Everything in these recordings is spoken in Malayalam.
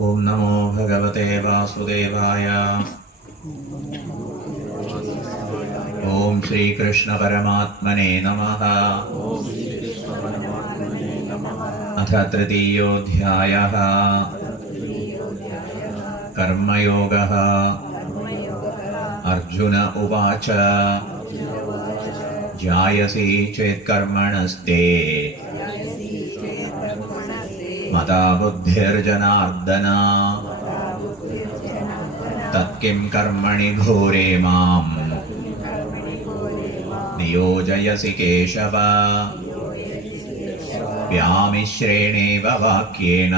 ॐ नमो भगवते वासुदेवाय। ॐ श्रीकृष्णपरमात्मने नमः। अथ तृतीयोऽध्यायः। कर्मयोगः। अर्जुन उवाच। जायसी चेत्कर्मणस्ते। मता बुद्धिर्जनार्दन तत्किं कर्मणि घोरे माम् नियोजयसि केशव व्यामिश्रेणेव वाक्येन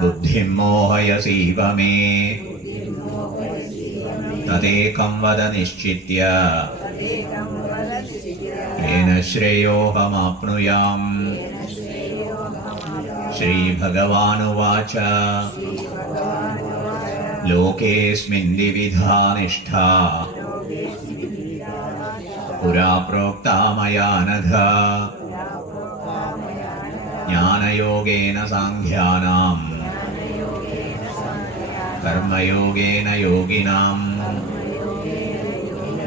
बुद्धिं मोहयसीव मे तदेकं वद निश्चित्य येन श्रेयोऽहमाप्नुयाम्। श्रीभगवानुवाच। लोकेऽस्मिन् द्विविधा निष्ठा। पुरा प्रोक्ता मया नघ ज्ञानयोगेन साङ्ख्यानाम्। कर्मयोगेन योगिनाम्।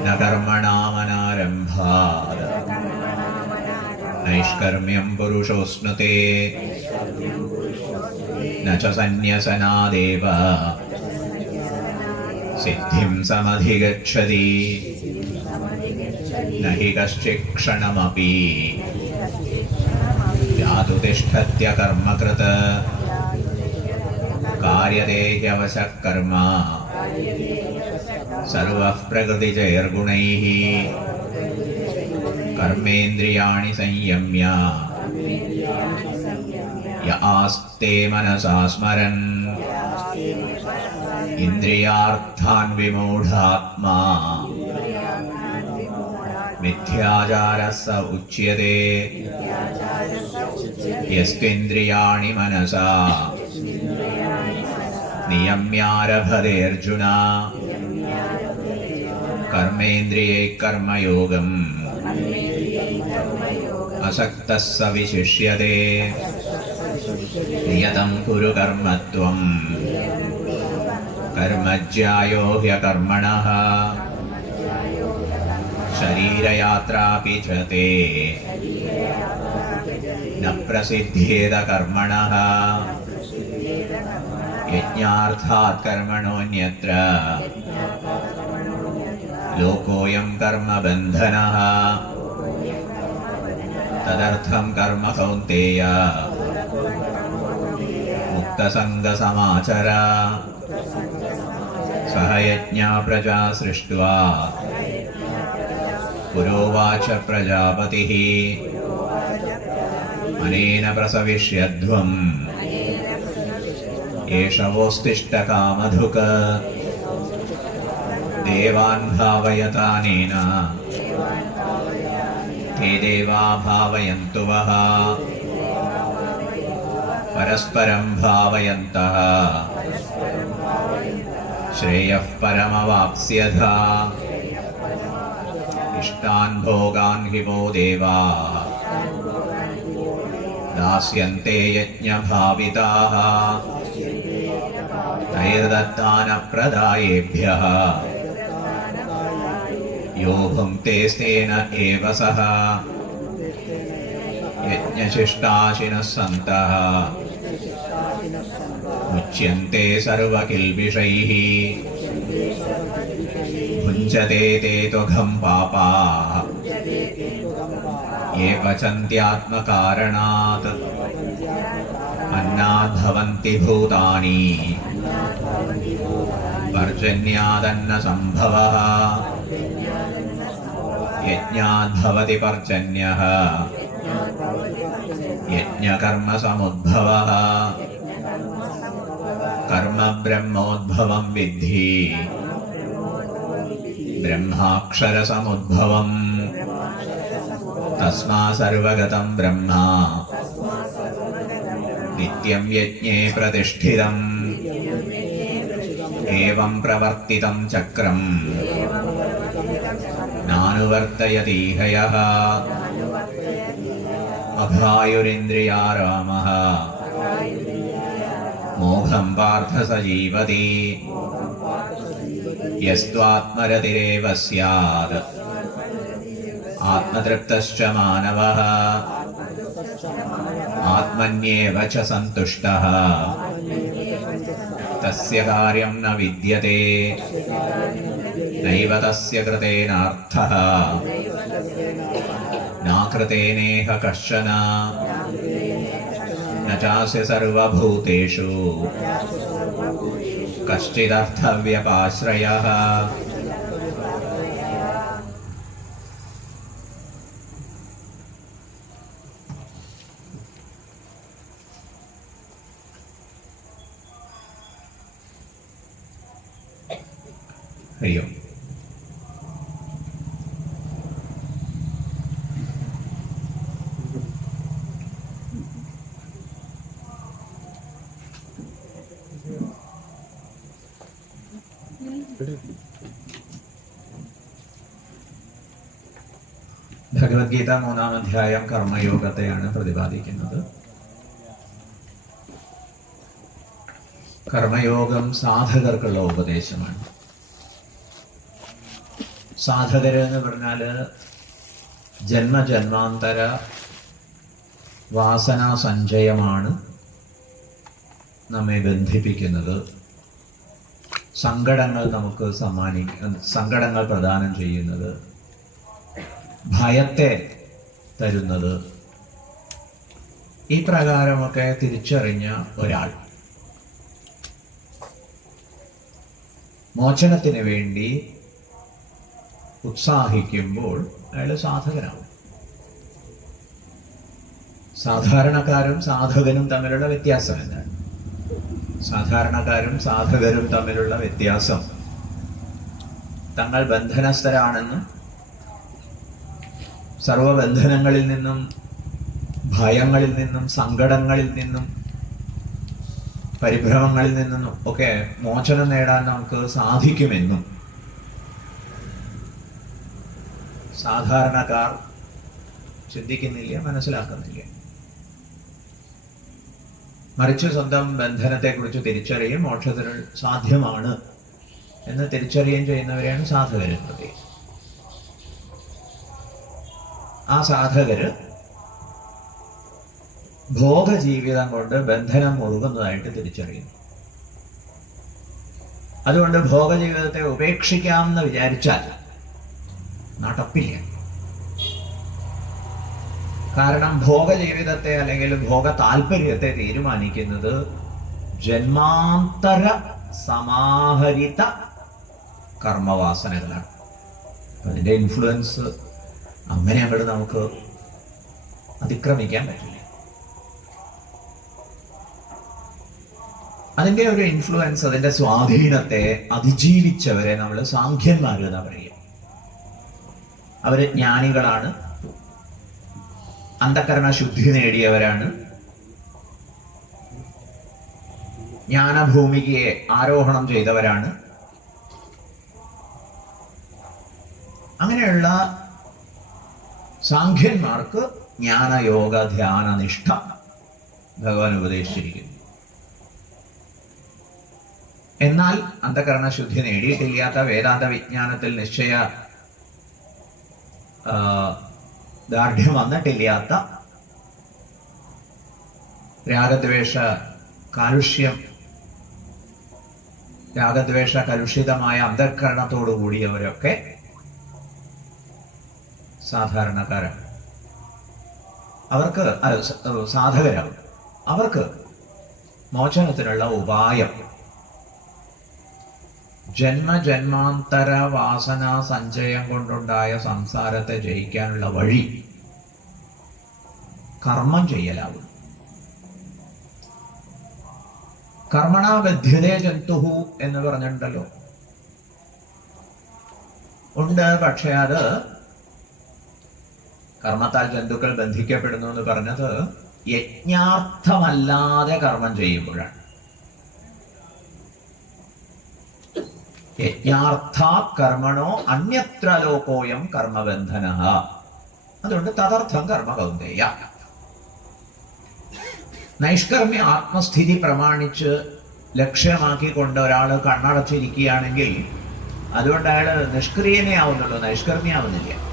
न कर्मणामनारम्भात् नैष्कर्म्यं पुरुषोऽश्नुते न च सन्न्यसनादेव सिद्धिं समधिगच्छति न हि कश्चित् क्षणमपि जातु तिष्ठत्य कर्मकृत कार्यते ह्यवशः कर्म सर्वः प्रकृतिजैर्गुणैः कर्मेन्द्रियाणि संयम्य। य आस्ते मनसा स्मरन्। इन्द्रियार्थान् विमूढात्मा। मिथ्याचारः स उच्यते। यस्त्विन्द्रियाणि मनसा। नियम्यारभतेऽर्जुन कर्मेन्द्रियैः कर्मयोगम्। असक्तः स विशिष्यते। नियतं कुरु कर्म ह्यकर्मणः शरीरयात्रापि च न प्रसिद्ध्येद कर्मणः यज्ञार्थात् कर्मणोऽन्यत्र लोकोऽयं कर्मबन्धनः तदर्थं कर्म कौन्तेय। मुक्तसङ्गसमाचर। सह यज्ञा प्रजा सृष्ट्वा। पुरोवाच प्रजापतिः। अनेन प्रसविष्यध्वम् एष वोस्तिष्ठकामधुक देवान् भावयतानेन। ते देवा भावयन्तु वः। परस्परं भावयन्तः। श्रेयः परमवाप्स्यथा इष्टान् भोगान् हि वो देवाः। दास्यन्ते यज्ञभाविताः तैर्दत्तानप्रदायेभ्यः यो भुङ्क्तेस्तेन एव सः। यज्ञशिष्टाशिनः सन्तः मुच्यन्ते सर्वकिल्बिषैः। भुञ्जते ते त्वघं पापाः। ये पचन्त्यात्मकारणात् अन्नाद्भवन्ति भूतानि। पर्जन्यादन्नसम्भवः यज्ञाद्भवति पर्जन्यः। यज्ञकर्मसमुद्भवः। कर्म ब्रह्मोद्भवं विद्धि। ब्रह्माक्षरसमुद्भवम्। तस्मा सर्वगतं ब्रह्म। नित्यं यज्ञे प्रतिष्ठितम्। ഏവം പ്രവർത്തിതം ചക്രം. നാനുവർത്തയതീഹയ അഭായുരിന്ദ്രിയാരാമ മോഹം പാർത്ഥ സജീവതി. യസ്ത്വാത്മരതിരേവ സ്യാത്. ആത്മതൃപ്തശ്ച മാനവ ആത്മന്യേവ സന്തുഷ്ട तस्य कार्यं न विद्यते नैव तस्य कृतेनार्थः नाकृतेनेह कश्चन न चास्य सर्वभूतेषु कश्चिदर्थव्यपाश्रयः മൂന്നാം അധ്യായം കർമ്മയോഗത്തെയാണ് പ്രതിപാദിക്കുന്നത്. കർമ്മയോഗം സാധകർക്കുള്ള ഉപദേശമാണ്. സാധകര് എന്ന് പറഞ്ഞാൽ ജന്മജന്മാന്തര വാസനാ സഞ്ചയമാണ് നമ്മെ ബന്ധിപ്പിക്കുന്നത്. സങ്കടങ്ങൾ നമുക്ക് സമ്മാനി സങ്കടങ്ങൾ പ്രദാനം ചെയ്യുന്നത്. ഭയത്തെ തരുന്നത്. ഈ പ്രകാരമൊക്കെ തിരിച്ചറിഞ്ഞ ഒരാൾ. മോചനത്തിന് വേണ്ടി ഉത്സാഹിക്കുമ്പോൾ അയാൾ സാധകനാവും. സാധാരണക്കാരും സാധകനും തമ്മിലുള്ള വ്യത്യാസം എന്താണ്? സാധാരണക്കാരും സാധകരും തമ്മിലുള്ള വ്യത്യാസം. തങ്ങൾ ബന്ധനസ്ഥരാണെന്നും സർവബന്ധനങ്ങളിൽ നിന്നും ഭയങ്ങളിൽ നിന്നും സങ്കടങ്ങളിൽ നിന്നും പരിഭ്രമങ്ങളിൽ നിന്നും ഒക്കെ മോചനം നേടാൻ നമുക്ക് സാധിക്കുമെന്നും. സാധാരണക്കാർ ചിന്തിക്കുന്നില്ല മനസ്സിലാക്കുന്നില്ല. മറിച്ച് സ്വന്തം ബന്ധനത്തെക്കുറിച്ച് തിരിച്ചറിയും മോക്ഷത്തിന് സാധ്യമാണ് എന്ന് തിരിച്ചറിയുകയും ചെയ്യുന്നവരെയാണ് സാധകരുന്നത് ആ സാധകര് ഭോഗജീവിതം കൊണ്ട് ബന്ധനം മുറുകുന്നതായിട്ട് തിരിച്ചറിയുന്നു. അതുകൊണ്ട് ഭോഗജീവിതത്തെ ഉപേക്ഷിക്കാമെന്ന് വിചാരിച്ചാൽ നടപ്പില്ല. കാരണം ഭോഗജീവിതത്തെ അല്ലെങ്കിൽ ഭോഗ താല്പര്യത്തെ തീരുമാനിക്കുന്നത് ജന്മാന്തര സമാഹരിത കർമ്മവാസനകളാണ്. അതിന്റെ ഇൻഫ്ലുവൻസ് അങ്ങനെ അങ്ങോട്ട് നമുക്ക് അതിക്രമിക്കാൻ പറ്റില്ല. അതിന്റെ ഒരു ഇൻഫ്ലുവൻസ് അതിന്റെ സ്വാധീനത്തെ അതിജീവിച്ചവരെ നമ്മൾ സാഖ്യന്മാർ എന്നാ പറയുക. അവർ ജ്ഞാനികളാണ്. അന്ധകരണ ശുദ്ധി നേടിയവരാണ്. ജ്ഞാനഭൂമികയെ ആരോഹണം ചെയ്തവരാണ്. അങ്ങനെയുള്ള സാഖ്യന്മാർക്ക് ജ്ഞാനയോഗ ധ്യാന നിഷ്ഠ ഭഗവാൻ ഉപദേശിച്ചിരിക്കുന്നു. എന്നാൽ അന്ധകരണ ശുദ്ധി നേടിയിട്ടില്ലാത്ത വേദാന്ത വിജ്ഞാനത്തിൽ നിശ്ചയ ദാർഢ്യം വന്നിട്ടില്ലാത്ത രാഗദ്വേഷ കാലുഷ്യം രാഗദ്വേഷ കലുഷിതമായ അന്ധകരണത്തോടു കൂടിയവരൊക്കെ സാധാരണക്കാരാണ്. അവർക്ക് സാധകരാണ് അവർക്ക് മോചനത്തിനുള്ള ഉപായം. ജന്മജന്മാന്തര വാസന സഞ്ചയം കൊണ്ടുണ്ടായ സംസാരത്തെ ജയിക്കാനുള്ള വഴി കർമ്മം ചെയ്യലാവും. കർമ്മണാബദ്ധ്യതേ ജന്തുഹു എന്ന് പറഞ്ഞിട്ടുണ്ടല്ലോ. ഉണ്ട് പക്ഷെ അത് കർമ്മത്താൽ ജന്തുക്കൾ ബന്ധിക്കപ്പെടുന്നു എന്ന് പറഞ്ഞത് യജ്ഞാർത്ഥമല്ലാതെ കർമ്മം ചെയ്യുമ്പോഴാണ്. യജ്ഞാർത്ഥാത് കർമ്മണോ അന്യത്ര ലോകോയം കർമ്മബന്ധന. അതുകൊണ്ട് തദർത്ഥം കർമ്മ കൗന്ദേയ നൈഷ്കർമ്മ്യ ആത്മസ്ഥിതി പ്രമാണിച്ച് ലക്ഷ്യമാക്കിക്കൊണ്ട് ഒരാൾ കണ്ണടച്ചിരിക്കുകയാണെങ്കിൽ അതുകൊണ്ട് അയാൾ നിഷ്ക്രിയനെ ആവുന്നുള്ളൂ നൈഷ്കർമ്മിയാവുന്നില്ല.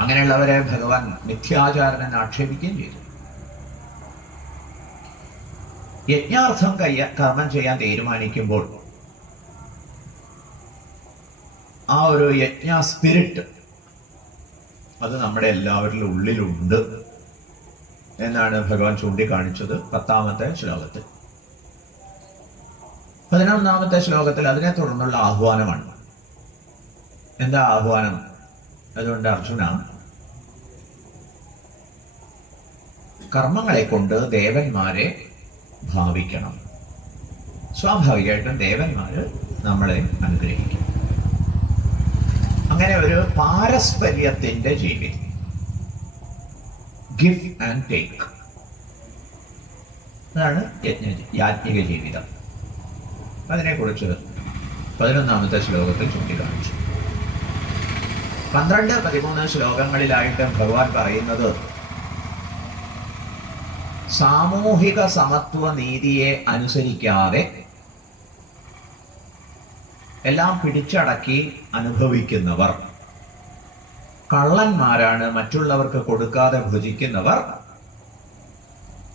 അങ്ങനെയുള്ളവരെ ഭഗവാൻ മിഥ്യാചാരൻ ആക്ഷേപിക്കുകയും ചെയ്തു. യജ്ഞാർത്ഥം കയ്യ കർമ്മം ചെയ്യാൻ തീരുമാനിക്കുമ്പോൾ ആ ഒരു യജ്ഞ സ്പിരിറ്റ് അത് നമ്മുടെ എല്ലാവരിലും ഉള്ളിലുണ്ട് എന്നാണ് ഭഗവാൻ ചൂണ്ടിക്കാണിച്ചത് പത്താമത്തെ ശ്ലോകത്തിൽ. പതിനൊന്നാമത്തെ ശ്ലോകത്തിൽ അതിനെ തുടർന്നുള്ള ആഹ്വാനമാണ്. എന്താ ആഹ്വാനം? അതുകൊണ്ട് അർജുന കർമ്മങ്ങളെ കൊണ്ട് ദേവന്മാരെ ഭാവിക്കണം. സ്വാഭാവികമായിട്ടും ദേവന്മാര് നമ്മളെ അനുഗ്രഹിക്കും. അങ്ങനെ ഒരു പാരസ്പര്യത്തിന്റെ ജീവിതം ഗിഫ് ആൻഡ് ടേക്ക് അതാണ് യജ്ഞ യാജ്ഞിക ജീവിതം. അതിനെക്കുറിച്ച് പതിനൊന്നാമത്തെ ശ്ലോകത്തിൽ ചൂണ്ടിക്കാണിച്ചു. പന്ത്രണ്ട് പതിമൂന്ന് ശ്ലോകങ്ങളിലായിട്ട് ഭഗവാൻ പറയുന്നത് സാമൂഹിക സമത്വ നീതിയെ അനുസരിക്കാതെ എല്ലാം പിടിച്ചടക്കി അനുഭവിക്കുന്നവർ കള്ളന്മാരാണ് മറ്റുള്ളവർക്ക് കൊടുക്കാതെ ഭുജിക്കുന്നവർ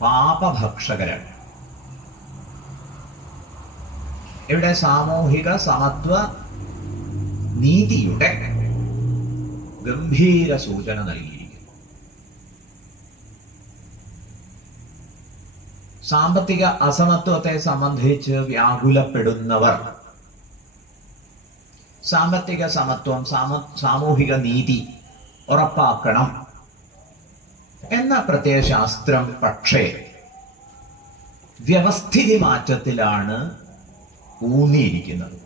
പാപഭക്ഷകരാണ്. ഇവിടെ സാമൂഹിക സമത്വ നീതിയുടെ ഗംഭീര സൂചന നൽകിയിരിക്കുന്നു. സാമ്പത്തിക അസമത്വത്തെ സംബന്ധിച്ച് വ്യാകുലപ്പെടുന്നവർ സാമ്പത്തിക സമത്വം സാമ സാമൂഹിക നീതി ഉറപ്പാക്കണം എന്ന പ്രത്യയശാസ്ത്രം പക്ഷേ വ്യവസ്ഥിതി മാറ്റത്തിലാണ് ഊന്നിയിരിക്കുന്നത്.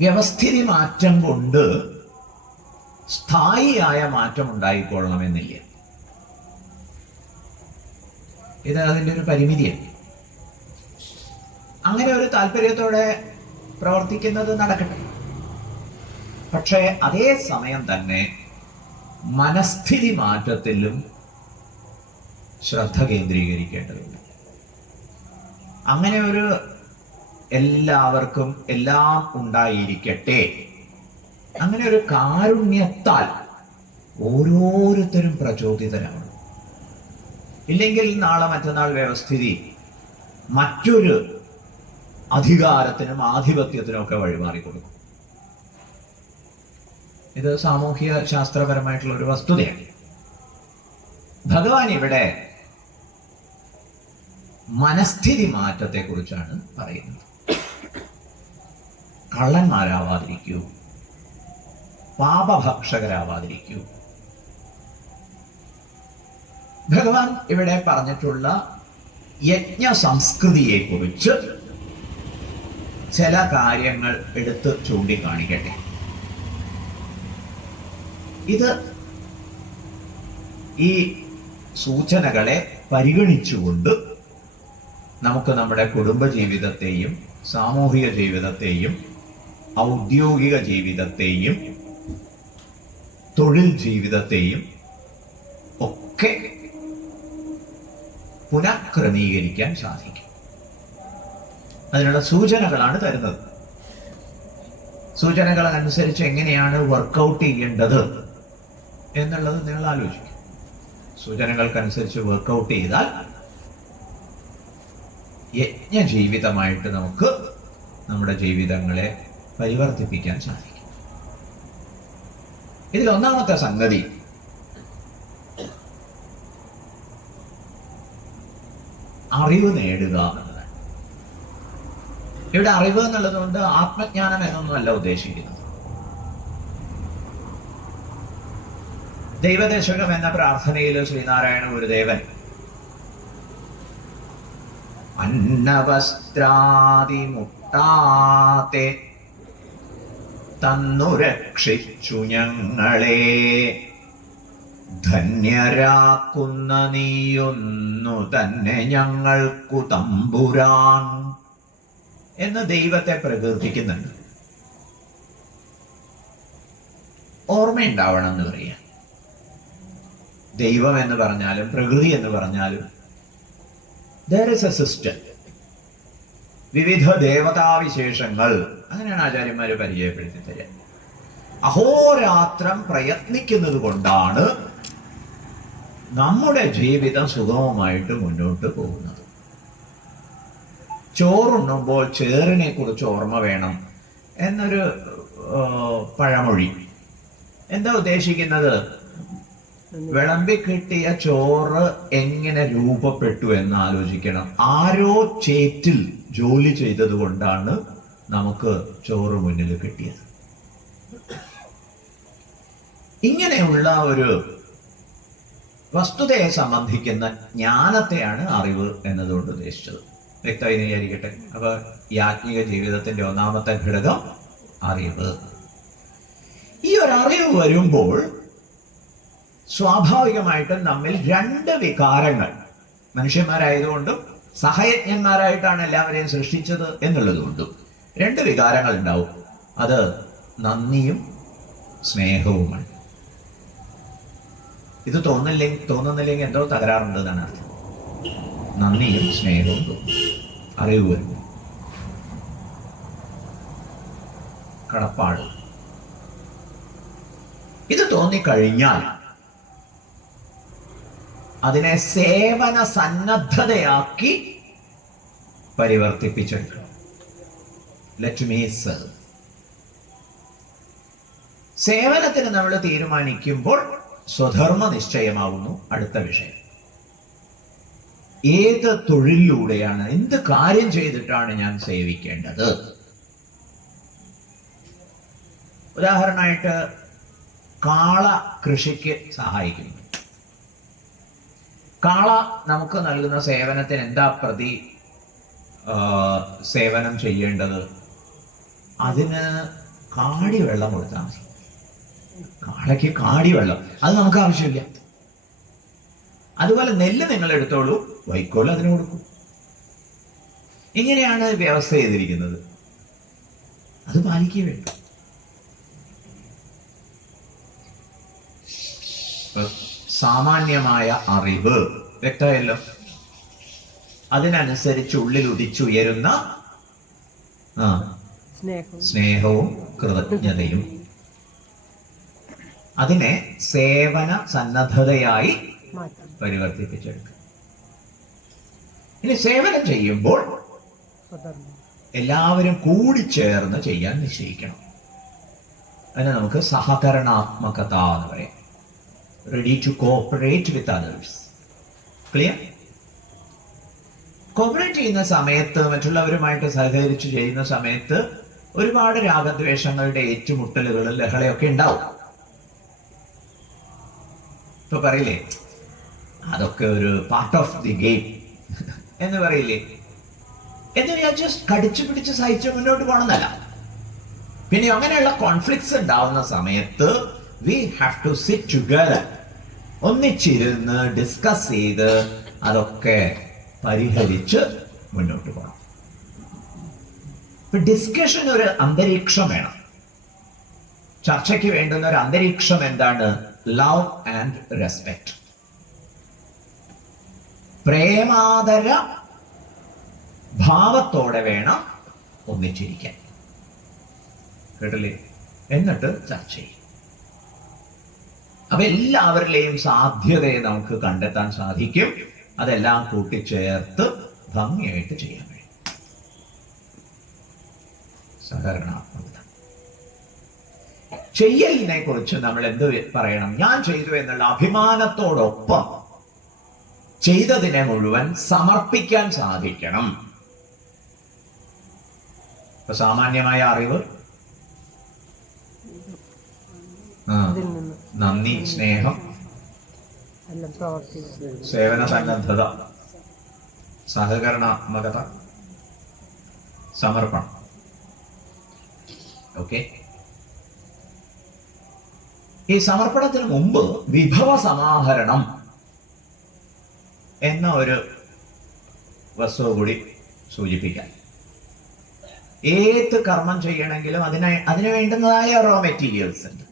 വ്യവസ്ഥിതി മാറ്റം കൊണ്ട് സ്ഥായിയായ മാറ്റം ഉണ്ടായിക്കൊള്ളണമെന്നില്ല. ഇത് അതിന്റെ ഒരു പരിമിതിയാണ് അങ്ങനെ ഒരു താല്പര്യത്തോടെ പ്രവർത്തിക്കുന്നത് നടക്കട്ടെ. പക്ഷേ അതേ സമയം തന്നെ മനസ്ഥിതി മാറ്റത്തിലും ശ്രദ്ധ കേന്ദ്രീകരിക്കേണ്ടതുണ്ട്. അങ്ങനെ ഒരു എല്ലാവർക്കും എല്ലാം ഉണ്ടായിരിക്കട്ടെ. അങ്ങനെ ഒരു കാരുണ്യത്താൽ ഓരോരുത്തരും പ്രചോദിതരാണ് ഇല്ലെങ്കിൽ നാളെ മറ്റന്നാൾ വ്യവസ്ഥിതി മറ്റൊരു അധികാരത്തിനും ആധിപത്യത്തിനും ഒക്കെ വഴിമാറി കൊടുക്കും. ഇത് സാമൂഹ്യ ശാസ്ത്രപരമായിട്ടുള്ള ഒരു വസ്തുതയാണ്. ഭഗവാൻ ഇവിടെ മനസ്ഥിതി മാറ്റത്തെ കുറിച്ചാണ് പറയുന്നത്. കള്ളന്മാരാവാതിരിക്കൂ. പാപഭക്ഷകരാവാതിരിക്കൂ. ഭഗവാൻ ഇവിടെ പറഞ്ഞിട്ടുള്ള യജ്ഞ സംസ്കൃതിയെ കുറിച്ച് ചില കാര്യങ്ങൾ എടുത്ത് ചൂണ്ടിക്കാണിക്കട്ടെ. ഇത് ഈ സൂചനകളെ പരിഗണിച്ചുകൊണ്ട് നമുക്ക് നമ്മുടെ കുടുംബജീവിതത്തെയും സാമൂഹിക ജീവിതത്തെയും ഔദ്യോഗിക ജീവിതത്തെയും തൊഴിൽ ജീവിതത്തെയും ഒക്കെ പുനഃക്രമീകരിക്കാൻ സാധിക്കും. അതിനുള്ള സൂചനകളാണ് തരുന്നത്. സൂചനകൾ അനുസരിച്ച് എങ്ങനെയാണ് വർക്കൗട്ട് ചെയ്യേണ്ടത് എന്നുള്ളത് നിങ്ങൾ ആലോചിക്കും. സൂചനകൾക്കനുസരിച്ച് വർക്കൗട്ട് ചെയ്താൽ യജ്ഞ ജീവിതമായിട്ട് നമുക്ക് നമ്മുടെ ജീവിതങ്ങളെ പരിവർത്തിപ്പിക്കാൻ സാധിക്കും. ഇതിൽ ഒന്നാമത്തെ സംഗതി. അറിവ് നേടുക ഇവിടെ അറിവ് എന്നുള്ളത് കൊണ്ട് ആത്മജ്ഞാനം എന്നൊന്നുമല്ല ഉദ്ദേശിക്കുന്നത്. ദൈവദശകം എന്ന പ്രാർത്ഥനയിൽ ശ്രീനാരായണ ഗുരുദേവൻ അന്നവസ്ത്രാദിമുട്ടാതെ തന്നു രക്ഷിച്ചു ഞങ്ങളെ. ധന്യരാക്കുന്ന നീയൊന്നു തന്നെ ഞങ്ങൾക്കു തമ്പുരാൻ എന്ന് ദൈവത്തെ പ്രകീർത്തിക്കുന്നുണ്ട്. ഓർമ്മയുണ്ടാവണം എന്ന് പറയാം. ദൈവം എന്ന് പറഞ്ഞാലും പ്രകൃതി എന്ന് പറഞ്ഞാലും ദർ ഇസ് എ സിസ്റ്റം വിവിധ ദേവതാവിശേഷങ്ങൾ അങ്ങനെയാണ് ആചാര്യന്മാര് പരിചയപ്പെടുത്തി തരിക അഹോരാത്രം പ്രയത്നിക്കുന്നത് കൊണ്ടാണ് നമ്മുടെ ജീവിതം സുഗമമായിട്ട് മുന്നോട്ട് പോകുന്നത്. ചോറുണ്ണുമ്പോൾ ചേറിനെ കുറിച്ച് ഓർമ്മ വേണം എന്നൊരു പഴമൊഴി. എന്താ ഉദ്ദേശിക്കുന്നത്? വിളമ്പി കിട്ടിയ ചോറ് എങ്ങനെ രൂപപ്പെട്ടു എന്ന് ആലോചിക്കണം. ആരോ ചേറ്റിൽ ജോലി ചെയ്തത് കൊണ്ടാണ് നമുക്ക് ചോറ് മുന്നിൽ കിട്ടിയത്. ഇങ്ങനെയുള്ള ഒരു വസ്തുതയെ സംബന്ധിക്കുന്ന ജ്ഞാനത്തെയാണ് അറിവ് എന്നതുകൊണ്ട് ഉദ്ദേശിച്ചത്. വ്യക്തമായി വിചാരിക്കട്ടെ അപ്പൊ യാജ്ഞിക ജീവിതത്തിന്റെ ഒന്നാമത്തെ ഘടകം അറിവ്. ഈ ഒരു അറിവ് വരുമ്പോൾ സ്വാഭാവികമായിട്ടും നമ്മിൽ രണ്ട് വികാരങ്ങൾ മനുഷ്യന്മാരായതുകൊണ്ടും സഹയജ്ഞന്മാരായിട്ടാണ് എല്ലാവരെയും സൃഷ്ടിച്ചത് എന്നുള്ളതുകൊണ്ടും രണ്ട് വികാരങ്ങൾ ഉണ്ടാവും അത് നന്ദിയും സ്നേഹവുമാണ്. ഇത് തോന്നില്ലെങ്കിൽ തോന്നുന്നില്ലെങ്കിൽ എന്തോ തകരാറുണ്ട് എന്നാണ് അർത്ഥം. നന്ദിയും സ്നേഹവും തോന്നും. അറിവ് വരുന്നു. കടപ്പാട്. ഇത് തോന്നിക്കഴിഞ്ഞാൽ അതിനെ സേവന സന്നദ്ധതയാക്കി പരിവർത്തിപ്പിച്ചെടുക്കണം. ലെറ്റ് മീ സെർവ് സേവനത്തിന് നമ്മൾ തീരുമാനിക്കുമ്പോൾ സ്വധർമ്മ നിശ്ചയമാവുന്നു. അടുത്ത വിഷയം. ഏത് തൊഴിലിലൂടെയാണ് എന്ത് കാര്യം ചെയ്തിട്ടാണ് ഞാൻ സേവിക്കേണ്ടത്? ഉദാഹരണമായിട്ട് കാള കൃഷിക്ക് സഹായിക്കുന്നു. കാള നമുക്ക് നൽകുന്ന സേവനത്തിന് എന്താ പ്രതി സേവനം ചെയ്യേണ്ടത്? അതിന് കാടി വെള്ളം കൊടുത്താൽ മതി. കാളയ്ക്ക് കാടി വെള്ളം. അത് നമുക്ക് ആവശ്യമില്ല. അതുപോലെ നെല്ല് നിങ്ങൾ എടുത്തോളൂ. വൈക്കോൽ അതിന് കൊടുക്കും. ഇങ്ങനെയാണ് വ്യവസ്ഥ ചെയ്തിരിക്കുന്നത്. അത് പാലിക്കേ വേണ്ട സാമാന്യമായ അറിവ് വ്യക്തമല്ലോ അതിനനുസരിച്ച് ഉള്ളിൽ ഉദിച്ചുയരുന്ന ആ സ്നേഹവും കൃതജ്ഞതയും. അതിനെ സേവന സന്നദ്ധതയായി പരിവർത്തിപ്പിച്ചെടുക്കുക ഇനി സേവനം ചെയ്യുമ്പോൾ എല്ലാവരും കൂടി ചേർന്ന് ചെയ്യാൻ നിശ്ചയിക്കണം. അതിനെ നമുക്ക് സഹകരണാത്മകത എന്ന് പറയാം. Ready to cooperate with others clear cooperate ചെയ്യുന്ന സമയത്ത് മറ്റുള്ളവരുമായിട്ട് സഹകരിച്ച് ചെയ്യുന്ന സമയത്ത് ഒരുപാട് രാഗദ്വേഷങ്ങളുടെ ഏറ്റുമുട്ടലുകളും ലഹളയൊക്കെ ഉണ്ടാവും. ഇപ്പൊ പറയില്ലേ? അതൊക്കെ ഒരു പാർട്ട് ഓഫ് ദി ഗെയിം എന്ന് പറയില്ലേ? എന്ന് വിചാരിച്ച് കടിച്ചു പിടിച്ച് സഹിച്ച് മുന്നോട്ട് പോകണമെന്നല്ല പിന്നെ അങ്ങനെയുള്ള കോൺഫ്ലിക്ട്സ് ഉണ്ടാവുന്ന സമയത്ത് we have to sit together ഒന്നിച്ചിരുന്ന് ഡിസ്കസ് ചെയ്ത് അതൊക്കെ പരിഹരിച്ച് മുന്നോട്ട് പോകണം ഡിസ്കഷൻ ഒരു അന്തരീക്ഷം വേണം. ചർച്ചയ്ക്ക് വേണ്ടുന്ന ഒരു അന്തരീക്ഷം എന്താണ്? ലവ് ആൻഡ് റെസ്പെക്ട് പ്രേമാദര ഭാവത്തോടെ വേണം ഒന്നിച്ചിരിക്കാൻ. കേട്ടില്ലേ? എന്നിട്ട് ചർച്ച ചെയ്യും. അപ്പൊ എല്ലാവരിലെയും സാധ്യതയെ നമുക്ക് കണ്ടെത്താൻ സാധിക്കും. അതെല്ലാം കൂട്ടിച്ചേർത്ത് ഭംഗിയായിട്ട് ചെയ്യാൻ സഹകരണാത്മകത ചെയ്യലിനെ കുറിച്ച് നമ്മൾ എന്ത് പറയണം? ഞാൻ ചെയ്തു എന്നുള്ള അഭിമാനത്തോടൊപ്പം ചെയ്തതിനെ മുഴുവൻ സമർപ്പിക്കാൻ സാധിക്കണം. ഇപ്പൊ സാമാന്യമായ അറിവ്? നന്ദി സ്നേഹം. സേവന സന്നദ്ധത. സഹകരണാത്മകത. സമർപ്പണം. ഓക്കെ ഈ സമർപ്പണത്തിന് മുമ്പ് വിഭവ സമാഹരണം എന്ന ഒരു വസ്തു കൂടി സൂചിപ്പിക്കാം. ഏത് കർമ്മം ചെയ്യണമെങ്കിലും അതിന് അതിന് വേണ്ടുന്നതായ റോ മെറ്റീരിയൽസ് ഉണ്ട്.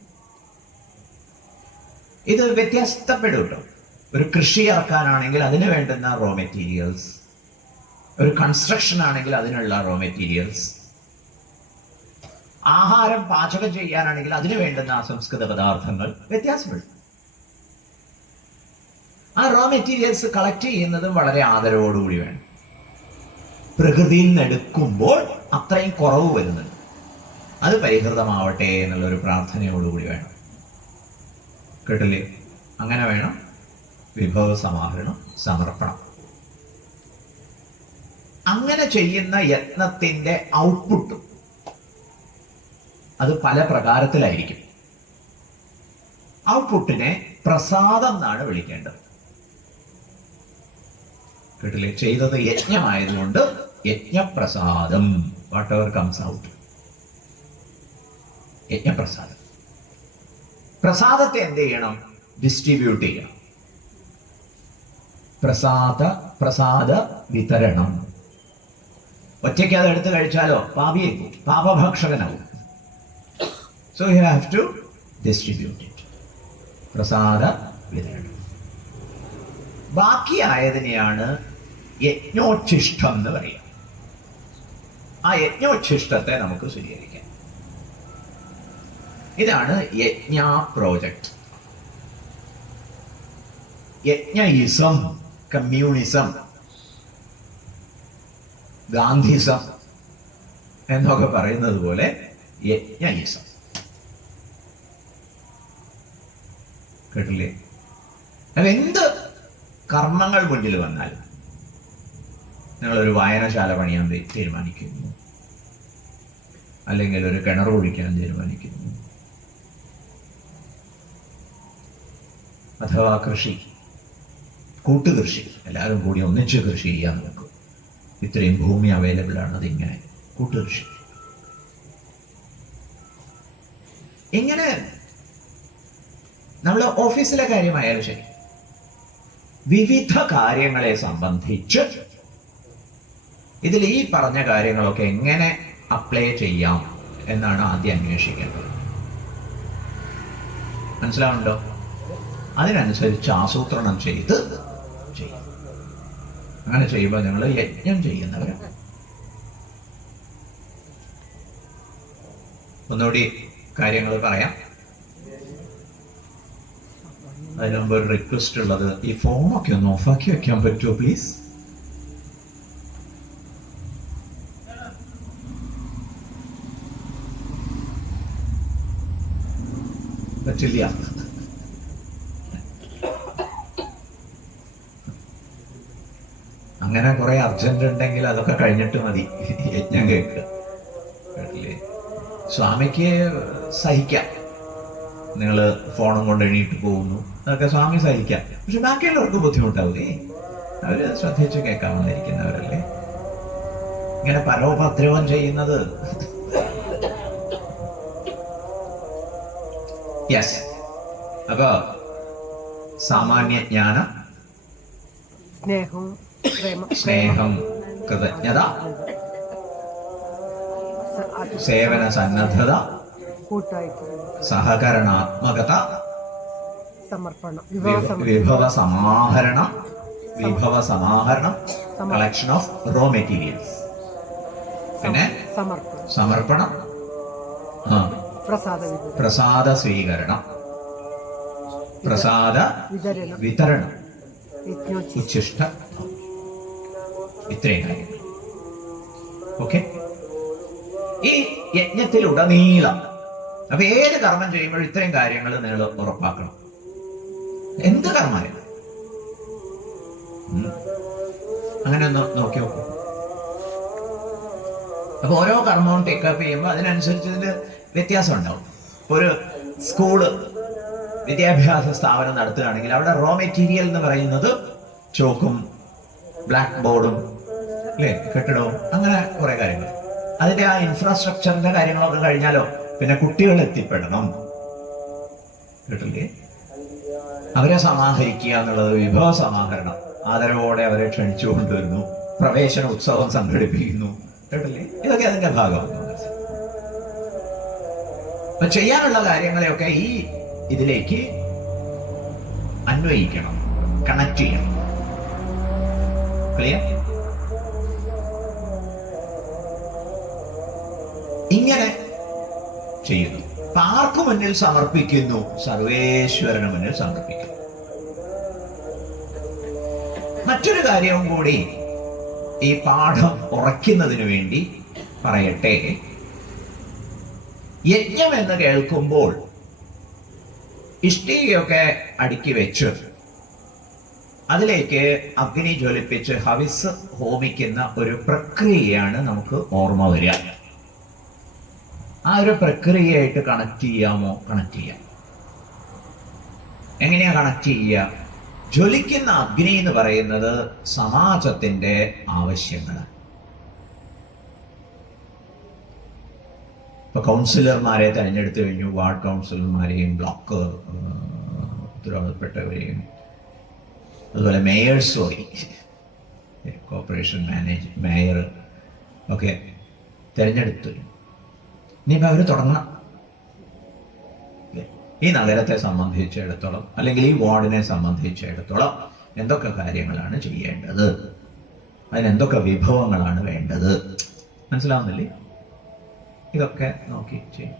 ഇത് വ്യത്യസ്തപ്പെടും കേട്ടോ ഒരു കൃഷി ഇറക്കാനാണെങ്കിൽ അതിന് വേണ്ടുന്ന റോ മെറ്റീരിയൽസ് ഒരു കൺസ്ട്രക്ഷൻ ആണെങ്കിൽ അതിനുള്ള റോ മെറ്റീരിയൽസ് ആഹാരം പാചകം ചെയ്യാനാണെങ്കിൽ അതിന് വേണ്ടുന്ന അസംസ്കൃത പദാർത്ഥങ്ങൾ വ്യത്യാസപ്പെടും ആ റോ മെറ്റീരിയൽസ് കളക്ട് ചെയ്യുന്നതും വളരെ ആദരവോടുകൂടി വേണം. പ്രകൃതിയിൽ നിന്ന് എടുക്കുമ്പോൾ അത്രയും കുറവ് വരുന്നുണ്ട്. അത് പരിഹൃതമാവട്ടെ എന്നുള്ളൊരു പ്രാർത്ഥനയോടുകൂടി വേണം. കേട്ടില്ലേ? അങ്ങനെ വേണം വിഭവ സമാഹരണം സമർപ്പണം. അങ്ങനെ ചെയ്യുന്ന യത്നത്തിന്റെ ഔട്ട്പുട്ട് അത് പല പ്രകാരത്തിലായിരിക്കും. ഔട്ട്പുട്ടിനെ പ്രസാദം എന്നാണ് വിളിക്കേണ്ടത്. കേട്ടില്ലേ? ചെയ്തത് യജ്ഞമായതുകൊണ്ട് യജ്ഞപ്രസാദം. വാട്ട് എവർ കംസ് ഔട്ട് യജ്ഞപ്രസാദം. പ്രസാദത്തെ എന്ത് ചെയ്യണം? ഡിസ്ട്രിബ്യൂട്ട് ചെയ്യണം. പ്രസാദ പ്രസാദ വിതരണം. ഒറ്റയ്ക്ക് അത് എടുത്തു കഴിച്ചാലോ? പാപിയേക്കും പാപഭക്ഷകനാവും. So you have to distribute it പ്രസാദ വിതരണം. ബാക്കിയായതിനെയാണ് യജ്ഞോച്ഛിഷ്ടം എന്ന് പറയുക. ആ യജ്ഞോച്ഛിഷ്ടത്തെ നമുക്ക് സ്വീകരിക്കാം ഇതാണ് യജ്ഞ പ്രോജക്റ്റ് യജ്ഞയിസം കമ്മ്യൂണിസം ഗാന്ധിസം എന്നൊക്കെ പറയുന്നത് പോലെ യജ്ഞയിസം. കേട്ടില്ലേ? അപ്പം എന്ത് കർമ്മങ്ങൾ മുന്നിൽ വന്നാലും നിങ്ങളൊരു വായനശാല പണിയാൻ തീരുമാനിക്കുന്നു. അല്ലെങ്കിൽ ഒരു കിണർ കുഴിക്കാൻ തീരുമാനിക്കുന്നു. അഥവാ കൃഷി കൂട്ടുകൃഷി എല്ലാവരും കൂടി ഒന്നിച്ച് കൃഷി ചെയ്യാൻ നോക്കും. ഇത്രയും ഭൂമി അവൈലബിൾ ആണ് അതിങ്ങനെ. കൂട്ടുകൃഷി. ഇങ്ങനെ നമ്മൾ ഓഫീസിലെ കാര്യമായാലും ശരി. വിവിധ കാര്യങ്ങളെ സംബന്ധിച്ച് ഇതിൽ ഈ പറഞ്ഞ കാര്യങ്ങളൊക്കെ എങ്ങനെ അപ്ലൈ ചെയ്യാം എന്നാണ് ആദ്യം അന്വേഷിക്കേണ്ടത്. മനസ്സിലാവുണ്ടോ അതിനനുസരിച്ച് ആസൂത്രണം ചെയ്ത് ചെയ്യും. അങ്ങനെ ചെയ്യുമ്പോൾ ഞങ്ങൾ യജ്ഞം ചെയ്യുന്നവരാണ് ഒന്നുകൂടി കാര്യങ്ങൾ പറയാം. അതിന് ഒരു റിക്വസ്റ്റ് ഉള്ളത്. ഈ ഫോമൊക്കെ ഒന്ന് ഓഫാക്കി വെക്കാൻ പറ്റുമോ പ്ലീസ് പറ്റില്ല. അങ്ങനെ കുറെ അർജന്റ് ഉണ്ടെങ്കിൽ അതൊക്കെ കഴിഞ്ഞിട്ട് മതി. യജ്ഞം കേൾക്കുക സ്വാമിക്ക് സഹിക്കാം. നിങ്ങൾ ഫോണും കൊണ്ട് എണീറ്റ് പോകുന്നു. അതൊക്കെ സ്വാമി സഹിക്കാം. പക്ഷെ ബാക്കിയുള്ളവർക്ക് ബുദ്ധിമുട്ടാവില്ലേ അവർ ശ്രദ്ധിച്ച് കേൾക്കാമെന്നിരിക്കുന്നവരല്ലേ ഇങ്ങനെ പരോപദ്രവം ചെയ്യുന്നത്. യെസ് അപ്പൊ സാമാന്യ ജ്ഞാനം. സ്നേഹം സ്നേഹം കൃതജ്ഞത. സേവന സന്നദ്ധത. സഹകരണാത്മകത സമർപ്പണം വിഭവ വിഭ- വിഭവ സമാഹരണം വിഭവ സമാഹരണം കളക്ഷൻ ഓഫ് റോ മെറ്റീരിയൽസ് പിന്നെ സമർപ്പണം. പ്രസാദ സ്വീകരണം പ്രസാദ വിതരണം. ഉച്ഛിഷ്ട. ഇത്രയും കാര്യങ്ങൾ. ഓക്കെ ഈ യജ്ഞത്തിലുടനീളം അപ്പൊ ഏത് കർമ്മം ചെയ്യുമ്പോഴും ഇത്രയും കാര്യങ്ങൾ നിങ്ങൾ ഉറപ്പാക്കണം. എന്ത് കർമ്മമായാലും അങ്ങനെ ഒന്ന് നോക്കി നോക്കൂ. അപ്പൊ ഓരോ കർമ്മവും ടേക്കപ്പ് ചെയ്യുമ്പോൾ അതിനനുസരിച്ച് ഇതിന് വ്യത്യാസം ഉണ്ടാവും. ഒരു സ്കൂൾ വിദ്യാഭ്യാസ സ്ഥാപനം നടത്തുകയാണെങ്കിൽ അവിടെ റോ മെറ്റീരിയൽ എന്ന് പറയുന്നത് ചോക്കും ബ്ലാക്ക് ബോർഡും അല്ലേ? കെട്ടിടവും അങ്ങനെ കുറെ കാര്യങ്ങൾ. അതിന്റെ ആ ഇൻഫ്രാസ്ട്രക്ചറിന്റെ കാര്യങ്ങളൊക്കെ കഴിഞ്ഞാലോ? പിന്നെ കുട്ടികൾ എത്തിപ്പെടണം. കേട്ടില്ലേ? അവരെ സമാഹരിക്കുക എന്നുള്ളത് വിഭവ സമാഹരണം. ആദരവോടെ അവരെ ക്ഷണിച്ചു കൊണ്ടുവരുന്നു. പ്രവേശന ഉത്സവം സംഘടിപ്പിക്കുന്നു. കേട്ടില്ലേ? ഇതൊക്കെ അതിന്റെ ഭാഗമാണ്. അപ്പൊ ചെയ്യാനുള്ള കാര്യങ്ങളെയൊക്കെ ഈ ഇതിലേക്ക് അന്വയിക്കണം കണക്ട് ചെയ്യണം. ക്ലിയർ ഇങ്ങനെ ചെയ്യുന്നു. ആർക്ക് മുന്നിൽ സമർപ്പിക്കുന്നു. സർവേശ്വരന് മുന്നിൽ സമർപ്പിക്കുന്നു. മറ്റൊരു കാര്യവും കൂടി ഈ പാഠം ഉറയ്ക്കുന്നതിന് വേണ്ടി പറയട്ടെ. യജ്ഞം എന്ന് കേൾക്കുമ്പോൾ ഇഷ്ടികയൊക്കെ അടുക്കി വെച്ച് അതിലേക്ക് അഗ്നി ജ്വലിപ്പിച്ച് ഹവിസ് ഹോമിക്കുന്ന ഒരു പ്രക്രിയയാണ് നമുക്ക് ഓർമ്മ വരിക. ആ ഒരു പ്രക്രിയയായിട്ട് കണക്ട് ചെയ്യാമോ കണക്ട് ചെയ്യാം എങ്ങനെയാ കണക്ട് ചെയ്യുക? ജ്വലിക്കുന്ന അഗ്നി എന്ന് പറയുന്നത് സമാജത്തിന്റെ ആവശ്യങ്ങളാണ്. ഇപ്പൊ കൗൺസിലർമാരെ തെരഞ്ഞെടുത്തു കഴിഞ്ഞു. വാർഡ് കൗൺസിലർമാരെയും ബ്ലോക്ക് ഉത്തരവാദപ്പെട്ടവരെയും അതുപോലെ മേയേഴ്സുമായി കോർപ്പറേഷൻ മാനേജ് മേയർ ഒക്കെ തെരഞ്ഞെടുത്തു. ഇനിയിപ്പോൾ അവർ തുടങ്ങണം. ഈ നഗരത്തെ സംബന്ധിച്ചിടത്തോളം അല്ലെങ്കിൽ ഈ വാർഡിനെ സംബന്ധിച്ചിടത്തോളം എന്തൊക്കെ കാര്യങ്ങളാണ് ചെയ്യേണ്ടത്? അതിന് എന്തൊക്കെ വിഭവങ്ങളാണ് വേണ്ടത്? മനസ്സിലാവുന്നില്ലേ? ഇതൊക്കെ നോക്കി ചെയ്യും.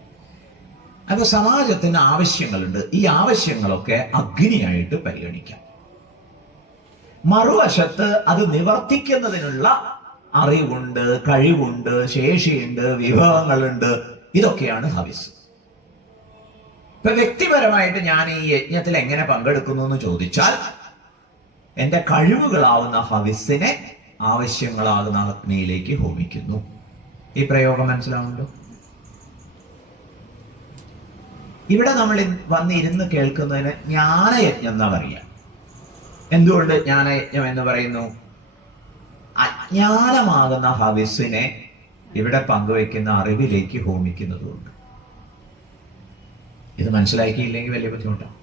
അപ്പൊ സമാജത്തിന് ആവശ്യങ്ങളുണ്ട്. ഈ ആവശ്യങ്ങളൊക്കെ അഗ്നിയായിട്ട് പരിഗണിക്കാം. മറുവശത്ത് അത് നിവർത്തിക്കുന്നതിനുള്ള അറിവുണ്ട് കഴിവുണ്ട് ശേഷിയുണ്ട് വിഭവങ്ങളുണ്ട്. ഇതൊക്കെയാണ് ഹവിസ്. ഇപ്പൊ വ്യക്തിപരമായിട്ട് ഞാൻ ഈ യജ്ഞത്തിൽ എങ്ങനെ പങ്കെടുക്കുന്നു എന്ന് ചോദിച്ചാൽ എന്റെ കഴിവുകളാവുന്ന ഹവിസിനെ ആവശ്യങ്ങളാകുന്ന അഗ്നിയിലേക്ക് ഹോമിക്കുന്നു. ഈ പ്രയോഗം മനസ്സിലാവുന്നുണ്ടോ? ഇവിടെ നമ്മൾ വന്നിരുന്ന് കേൾക്കുന്നതിന് ജ്ഞാനയജ്ഞം എന്നാ പറയുക എന്തുകൊണ്ട് ജ്ഞാനയജ്ഞം എന്ന് പറയുന്നു? അജ്ഞാനമാകുന്ന ഹവിസിനെ ഇവിടെ പങ്കുവയ്ക്കുന്ന അറിവിലേക്ക് ഹോമിക്കുന്നതുകൊണ്ട്. ഇത് മനസ്സിലാക്കിയില്ലെങ്കിൽ വലിയ ബുദ്ധിമുട്ടാണ്.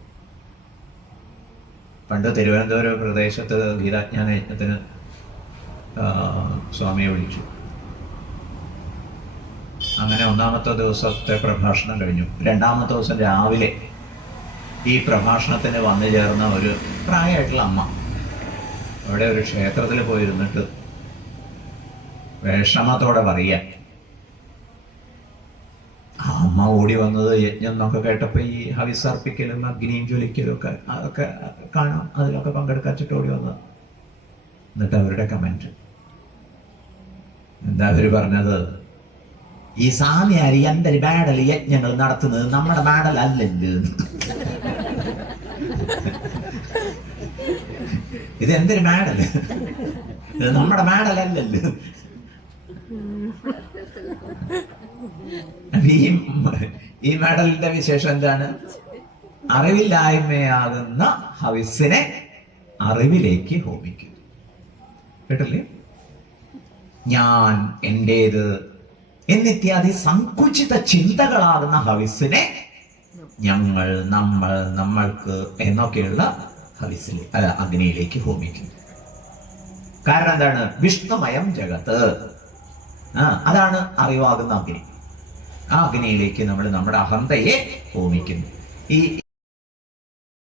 പണ്ട് തിരുവനന്തപുരം പ്രദേശത്ത് ഗീതാജ്ഞാന യജ്ഞത്തിന് സ്വാമിയെ വിളിച്ചു. അങ്ങനെ ഒന്നാമത്തെ ദിവസത്തെ പ്രഭാഷണം കഴിഞ്ഞു. രണ്ടാമത്തെ ദിവസം രാവിലെ ഈ പ്രഭാഷണത്തിന് വന്നു ചേർന്ന ഒരു പ്രായമായിട്ടുള്ള അമ്മ. അവിടെ ഒരു ക്ഷേത്രത്തിൽ പോയിരുന്നിട്ട് വിഷമത്തോടെ പറയാ അമ്മ ഓടി വന്നത് യജ്ഞം എന്നൊക്കെ കേട്ടപ്പോ ഈ ഹവിസർപ്പിക്കലും അഗ്നിയും ജ്വലിക്കലും ഒക്കെ അതൊക്കെ കാണാം. അതിലൊക്കെ പങ്കെടുക്കാച്ചിട്ട് ഓടി വന്നത്. എന്നിട്ട് അവരുടെ കമന്റ് എന്താ അവർ പറഞ്ഞത്? ഈ സാമിയാരി എന്തൊരു ബാഡൽ യജ്ഞങ്ങൾ നടത്തുന്നത്? നമ്മുടെ ബാഡൽ അല്ലല്ല ഇത് എന്തൊരു മാഡൽ ഇത് നമ്മുടെ ബാഡൽ അപ്പൊ ഈ മാഡലിന്റെ വിശേഷം എന്താണ്? അറിവില്ലായ്മയാകുന്ന ഹവിസിനെ അറിവിലേക്ക് ഹോമിക്കുന്നു കേട്ടല്ലേ? ഞാൻ എന്റേത് എന്നിത്യാദി സങ്കുചിത ചിന്തകളാകുന്ന ഹവിസിനെ ഞങ്ങൾ നമ്മൾ നമ്മൾക്ക് എന്നൊക്കെയുള്ള ഹവിസിൽ അല്ല അഗ്നിയിലേക്ക് ഹോമിക്കുന്നു കാരണം എന്താണ്? വിഷ്ണുമയം ജഗത്ത്. ആ അതാണ് അറിവാകുന്ന അഗ്നി. ആ അഗ്നിയിലേക്ക് നമ്മൾ നമ്മുടെ അഹന്തയെ ഹോമിക്കുന്നു ഈ